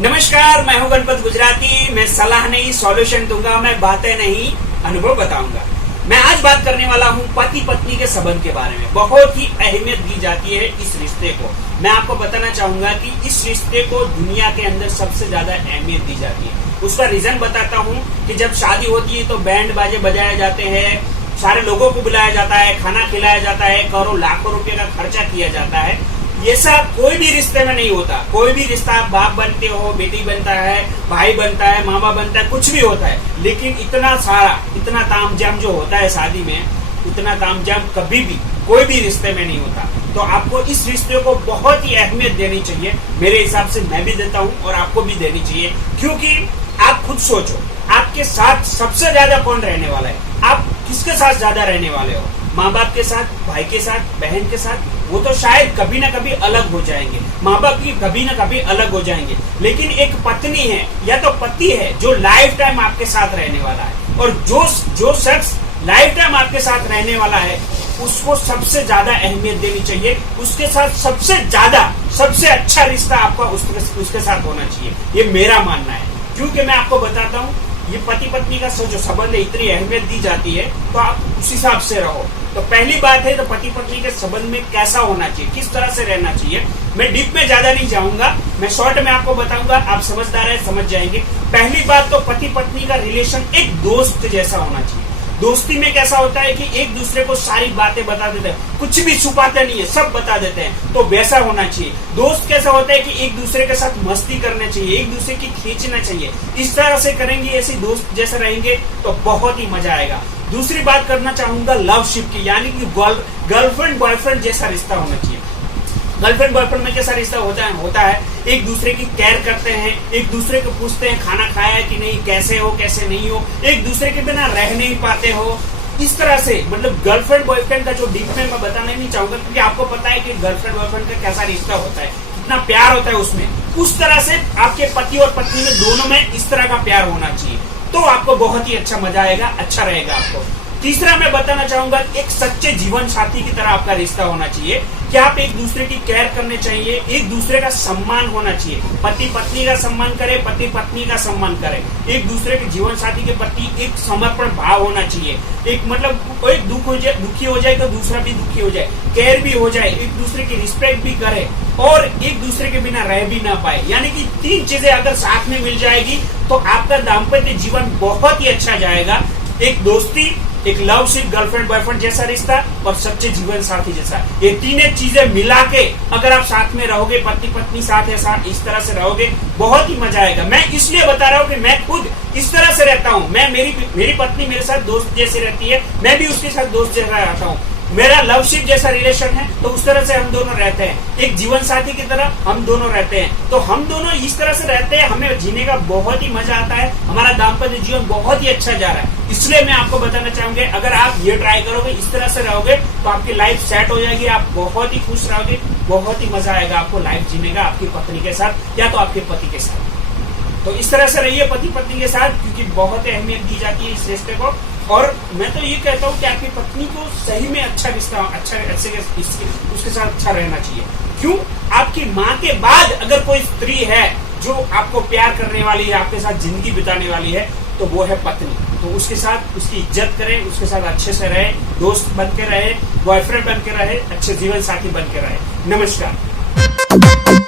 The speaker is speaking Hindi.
नमस्कार, मैं हूं गणपत गुजराती। मैं सलाह नहीं सॉल्यूशन दूंगा, मैं बातें नहीं अनुभव बताऊंगा। मैं आज बात करने वाला हूं पति पत्नी के संबंध के बारे में। बहुत ही अहमियत दी जाती है इस रिश्ते को। मैं आपको बताना चाहूंगा कि इस रिश्ते को दुनिया के अंदर सबसे ज्यादा अहमियत दी जाती है। उसका रीजन बताता हूं कि जब शादी होती है तो बैंड बाजे बजाए जाते हैं, सारे लोगों को बुलाया जाता है, खाना खिलाया जाता है, करोड़ों लाखों रुपए का खर्चा किया जाता है। ये सब कोई भी रिश्ते में नहीं होता। कोई भी रिश्ता, आप बाप बनते हो, बेटी बनता है, भाई बनता है, मामा बनता है, कुछ भी होता है, लेकिन इतना सारा, इतना तामझाम जो होता है शादी में, उतना तामझाम कभी भी कोई भी रिश्ते में नहीं होता। तो आपको इस रिश्ते को बहुत ही अहमियत देनी चाहिए। मेरे हिसाब से मैं भी देता हूँ और आपको भी देनी चाहिए, क्योंकि आप खुद सोचो, आपके साथ सबसे ज्यादा कौन रहने वाला है? आप किसके साथ ज्यादा रहने वाले हो? माँ बाप के साथ, भाई के साथ, बहन के साथ? वो तो शायद कभी ना कभी अलग हो जाएंगे, माँ बाप की कभी ना कभी अलग हो जाएंगे, लेकिन एक पत्नी है या तो पति है जो लाइफ टाइम आपके साथ रहने वाला है। और जो शख्स लाइफ टाइम आपके साथ रहने वाला है, उसको सबसे ज्यादा अहमियत देनी चाहिए। उसके साथ सबसे ज्यादा, सबसे अच्छा रिश्ता आपका उसके साथ होना चाहिए। ये मेरा मानना है, क्योंकि मैं आपको बताता हूँ, ये पति पत्नी का जो संबंध है, इतनी अहमियत दी जाती है, तो आप उस हिसाब से रहो। तो पहली बात है, तो पति पत्नी के संबंध में कैसा होना चाहिए, किस तरह से रहना चाहिए। मैं डीप में ज्यादा नहीं जाऊंगा, मैं शॉर्ट में आपको बताऊंगा। आप समझदार है, समझ जाएंगे। पहली बात तो पति पत्नी का रिलेशन एक दोस्त जैसा होना चाहिए। दोस्ती में कैसा होता है कि एक दूसरे को सारी बातें बता देते हैं, कुछ भी छुपाते नहीं है, सब बता देते हैं, तो वैसा होना चाहिए। दोस्त कैसा होता है कि एक दूसरे के साथ मस्ती करना चाहिए, एक दूसरे की खींचना चाहिए। इस तरह से करेंगे, ऐसे दोस्त जैसे रहेंगे तो बहुत ही मजा आएगा। दूसरी बात करना चाहूंगा लवशिप की, यानी कि गर्लफ्रेंड बॉयफ्रेंड जैसा रिश्ता होना चाहिए। गर्लफ्रेंड बॉयफ्रेंड में कैसा रिश्ता होता है, एक दूसरे की केयर करते हैं, एक दूसरे को पूछते हैं खाना खाया है कि नहीं, कैसे हो, कैसे नहीं हो, एक दूसरे के बिना रह नहीं पाते हो। इस तरह से, मतलब गर्लफ्रेंड बॉयफ्रेंड का जो डीप में मैं बताना नहीं चाहूंगा, क्योंकि आपको पता है कि गर्लफ्रेंड बॉयफ्रेंड का कैसा रिश्ता होता है, कितना प्यार होता है उसमें। उस तरह से आपके पति और पत्नी में, दोनों में इस तरह का प्यार होना चाहिए, तो आपको बहुत ही अच्छा मजा आएगा, अच्छा रहेगा आपको। तीसरा मैं बताना चाहूंगा, एक सच्चे जीवन साथी की तरह आपका रिश्ता होना चाहिए, कि आप एक दूसरे की केयर करने चाहिए, एक दूसरे का सम्मान होना चाहिए। पति पत्नी का सम्मान करे, पति पत्नी का सम्मान करे, एक दूसरे के जीवन साथी के प्रति एक समर्पण भाव होना चाहिए। एक मतलब एक दुखी हो जाए तो दूसरा भी दुखी हो जाए, केयर भी हो जाए, एक दूसरे की रिस्पेक्ट भी करे और एक दूसरे के बिना रह भी ना पाए। यानी कि तीन चीजें अगर साथ में मिल जाएगी तो आपका दाम्पत्य जीवन बहुत ही अच्छा जाएगा। एक दोस्ती, एक लवशिप, गर्लफ्रेंड बॉयफ्रेंड जैसा रिश्ता और सच्चे जीवन साथी जैसा, ये तीनों चीजें मिला के अगर आप साथ में रहोगे, पति पत्नी साथ है, साथ इस तरह से रहोगे, बहुत ही मजा आएगा। मैं इसलिए बता रहा हूँ कि मैं खुद इस तरह से रहता हूँ। मेरी पत्नी मेरे साथ दोस्त जैसी रहती है, मैं भी उसके साथ दोस्त जैसा रहता हूँ। मेरा लवशिप जैसा रिलेशन है, तो उस तरह से हम दोनों रहते हैं, एक जीवन साथी की तरह हम दोनों रहते हैं। तो हम दोनों इस तरह से रहते हैं, हमें जीने का बहुत ही मजा आता है, हमारा दाम्पत्य जीवन बहुत ही अच्छा जा रहा है। इसलिए मैं आपको बताना चाहूंगा, अगर आप ये ट्राई करोगे, इस तरह से रहोगे, तो आपकी लाइफ सेट हो जाएगी, आप बहुत ही खुश रहोगे, बहुत ही मजा आएगा आपको लाइफ जीने का, आपकी पत्नी के साथ या तो आपके पति के साथ। तो इस तरह से रहिए पति पत्नी के साथ, क्योंकि बहुत ही अहमियत दी जाती है इस रिश्ते को। और मैं तो ये कहता हूँ कि आपकी पत्नी को सही में अच्छा रिश्ता, उसके साथ अच्छा रहना चाहिए। क्यों? आपकी माँ के बाद अगर कोई स्त्री है जो आपको प्यार करने वाली है, आपके साथ जिंदगी बिताने वाली है, तो वो है पत्नी। तो उसके साथ उसकी इज्जत करें, उसके साथ अच्छे से रहे, दोस्त बन के रहे, बॉयफ्रेंड बन के रहे, अच्छे जीवन साथी बन के रहे। नमस्कार।